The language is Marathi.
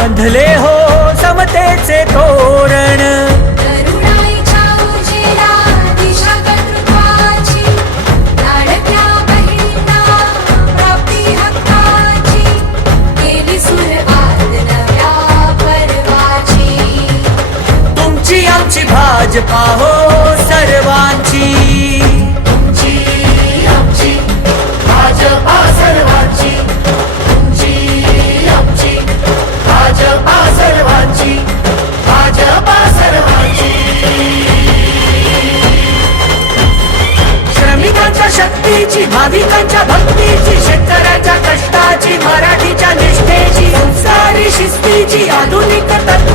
बांधले हो समतेचे तोरण. तुमची आमची भाजपा हो सर्वांची. शक्तीची भाविकांच्या भक्तीची शेतकऱ्यांच्या कष्टाची मराठीच्या निष्ठेची संस्कारी शिस्तीची आधुनिक तत्व